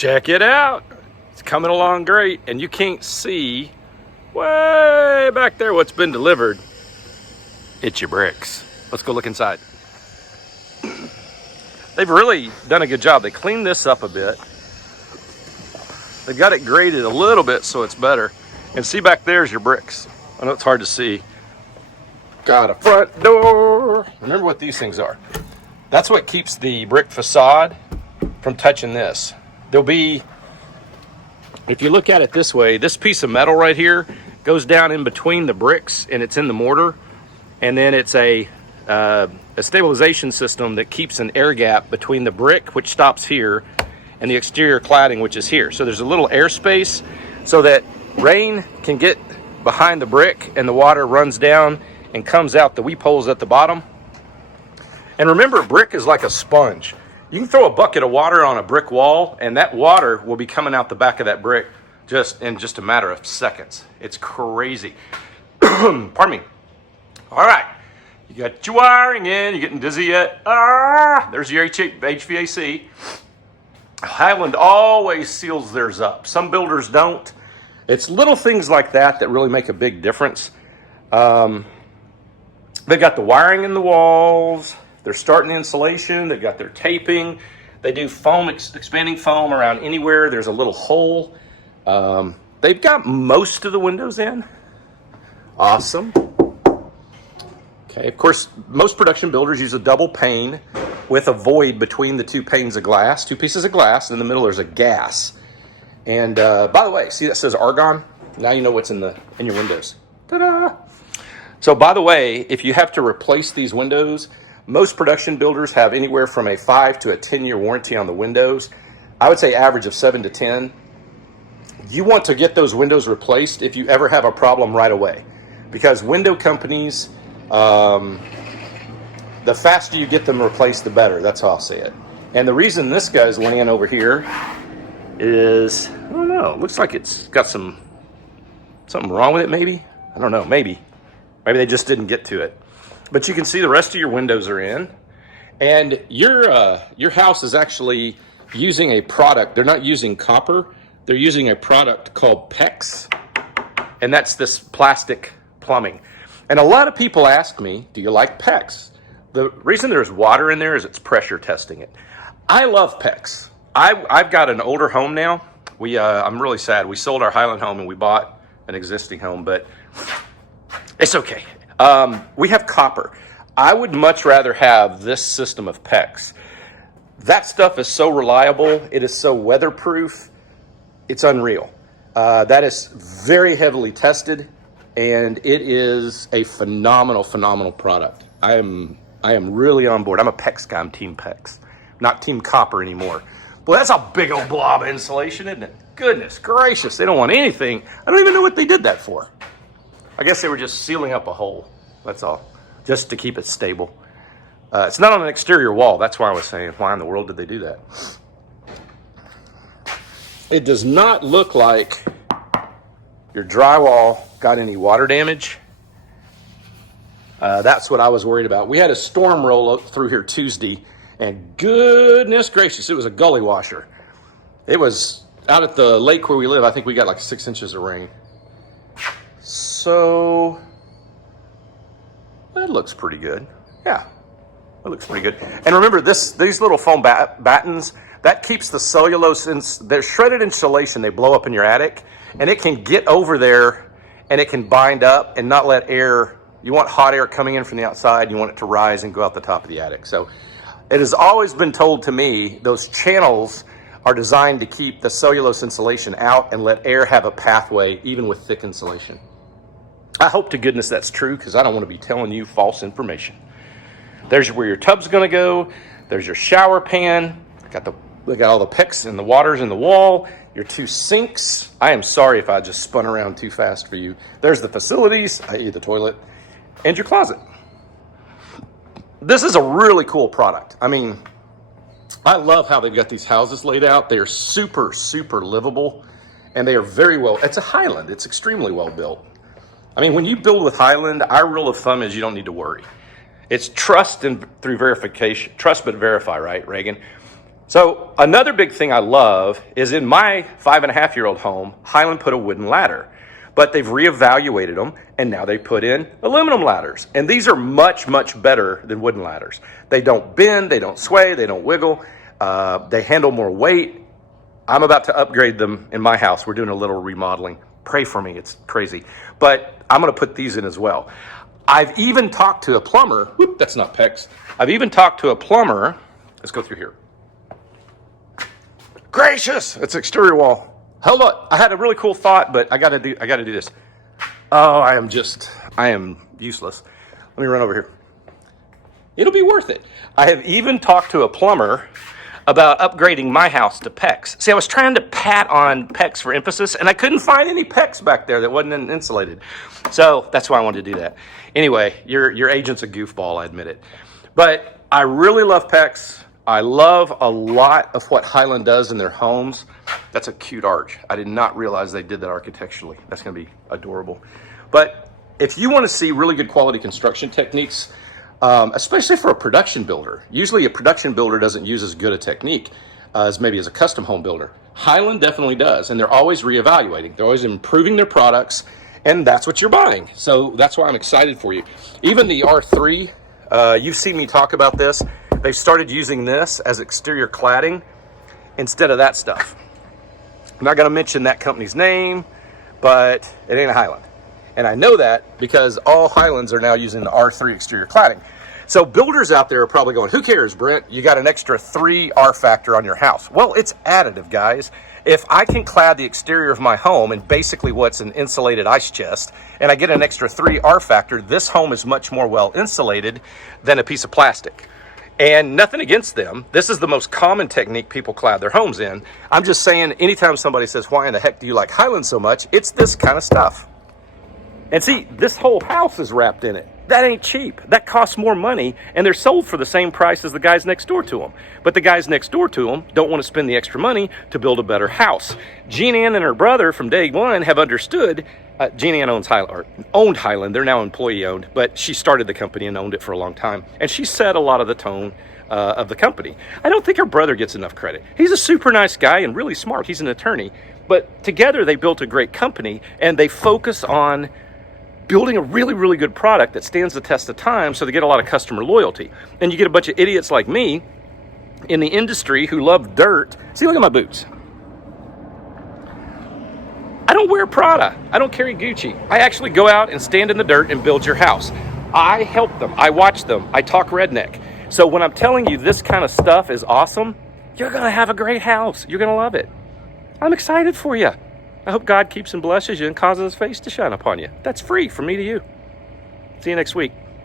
Check it out. It's coming along great, and you can't see way back there what's been delivered. It's your bricks. Let's go look inside. They've really done a good job. They cleaned this up a bit. They got it graded a little bit so it's better. And see back there's your bricks. I know it's hard to see. Got a front door. Remember what these things are. That's what keeps the brick facade from touching this. There'll be, if you look at it this way, this piece of metal right here goes down in between the bricks and it's in the mortar. And then it's a stabilization system that keeps an air gap between the brick, which stops here, and the exterior cladding, which is here. So there's a little airspace so that rain can get behind the brick and the water runs down and comes out the weep holes at the bottom. And remember, brick is like a sponge. You can throw a bucket of water on a brick wall and that water will be coming out the back of that brick in just a matter of seconds. It's crazy. Pardon me. All right, you got your wiring in. You getting dizzy yet? There's your HVAC. Highland always seals theirs up. Some builders don't. It's little things like that that really make a big difference. They've got the wiring in the walls. They're starting the insulation. They've got their taping. They do foam, expanding foam around anywhere there's a little hole. They've got most of the windows in. Awesome. Okay, of course, most production builders use a double pane with a void between the two panes of glass, two pieces of glass. In the middle, there's a gas. And by the way, see that says argon? Now you know what's in your windows. Ta-da! So by the way, if you have to replace these windows, most production builders have anywhere from a 5 to a 10-year warranty on the windows. I would say average of 7 to 10. You want to get those windows replaced if you ever have a problem right away. Because window companies, the faster you get them replaced, the better. That's how I'll say it. And the reason this guy's laying over here is, I don't know, it looks like it's got something wrong with it maybe. I don't know, maybe. Maybe they just didn't get to it. But you can see the rest of your windows are in. And your house is actually using a product. They're not using copper. They're using a product called PEX. And that's this plastic plumbing. And a lot of people ask me, do you like PEX? The reason there's water in there is it's pressure testing it. I love PEX. I've got an older home now. I'm really sad. We sold our Highland home and we bought an existing home, but it's okay. We have copper. I would much rather have this system of PEX. That stuff is so reliable. It is so weatherproof. It's unreal. That is very heavily tested, and it is a phenomenal, phenomenal product. I am really on board. I'm a PEX guy. I'm Team PEX, not Team Copper anymore. Well, that's a big old blob of insulation, isn't it? Goodness gracious, they don't want anything. I don't even know what they did that for. I guess they were just sealing up a hole. That's all, just to keep it stable. It's not on an exterior wall. That's why I was saying, why in the world did they do that? It does not look like your drywall got any water damage. That's what I was worried about. We had a storm roll up through here Tuesday, and goodness gracious, it was a gully washer. It was out at the lake where we live. I think we got like 6 inches of rain. So that looks pretty good. Yeah, that looks pretty good. And remember, these little foam battens, that keeps the cellulose, they're shredded insulation. They blow up in your attic, and it can get over there, and it can bind up and not let air. You want hot air coming in from the outside. You want it to rise and go out the top of the attic. So it has always been told to me, those channels are designed to keep the cellulose insulation out and let air have a pathway, even with thick insulation. I hope to goodness that's true, because I don't want to be telling you false information. There's where your tub's going to go. There's your shower pan. They got all the PEX and the waters in the wall. Your 2 sinks. I am sorry if I just spun around too fast for you. There's the facilities, i.e. the toilet, and your closet. This is a really cool product. I mean, I love how they've got these houses laid out. They are super, super livable, and they are very well. It's a Highland. It's extremely well built. I mean, when you build with Highland, our rule of thumb is you don't need to worry. It's trust and through verification. Trust but verify, right, Reagan? So another big thing I love is in my 5.5-year-old home, Highland put a wooden ladder, but they've reevaluated them and now they put in aluminum ladders. And these are much, much better than wooden ladders. They don't bend, they don't sway, they don't wiggle. They handle more weight. I'm about to upgrade them in my house. We're doing a little remodeling. Pray for me, it's crazy. But I'm gonna put these in as well. I've even talked to a plumber. Whoop, that's not PEX. I've even talked to a plumber. Let's go through here. Gracious, it's exterior wall. Hold on, I had a really cool thought, but I gotta do this. Oh, I am useless. Let me run over here. It'll be worth it. I have even talked to a plumber about upgrading my house to PEX. See, I was trying to pat on PEX for emphasis, and I couldn't find any PEX back there that wasn't insulated. So that's why I wanted to do that. Anyway, your agent's a goofball, I admit it. But I really love PEX. I love a lot of what Highland does in their homes. That's a cute arch. I did not realize they did that architecturally. That's gonna be adorable. But if you wanna see really good quality construction techniques, especially for a production builder, usually a production builder doesn't use as good a technique as maybe as a custom home builder. Highland definitely does, and they're always reevaluating. They're always improving their products, and that's what you're buying. So that's why I'm excited for you. Even the R3, you've seen me talk about this. They've started using this as exterior cladding instead of that stuff. I'm not gonna mention that company's name, but it ain't a Highland. And I know that because all Highlands are now using the R3 exterior cladding. So builders out there are probably going, who cares, Brent? You got an extra 3 R factor on your house. Well, it's additive, guys. If I can clad the exterior of my home in basically what's an insulated ice chest, and I get an extra 3 R factor, this home is much more well insulated than a piece of plastic. And nothing against them. This is the most common technique people clad their homes in. I'm just saying, anytime somebody says, why in the heck do you like Highland so much? It's this kind of stuff. And see, this whole house is wrapped in it. That ain't cheap. That costs more money, and they're sold for the same price as the guys next door to them. But the guys next door to them don't want to spend the extra money to build a better house. Jean Ann and her brother from day one have understood. Jean Ann owned Highland. They're now employee owned, but she started the company and owned it for a long time. And she set a lot of the tone of the company. I don't think her brother gets enough credit. He's a super nice guy and really smart. He's an attorney. But together they built a great company, and they focus on building a really, really good product that stands the test of time, so they get a lot of customer loyalty. And you get a bunch of idiots like me in the industry who love dirt. See, look at my boots. I don't wear Prada. I don't carry Gucci. I actually go out and stand in the dirt and build your house. I help them. I watch them. I talk redneck. So when I'm telling you this kind of stuff is awesome, you're going to have a great house. You're going to love it. I'm excited for you. I hope God keeps and blesses you and causes his face to shine upon you. That's free from me to you. See you next week.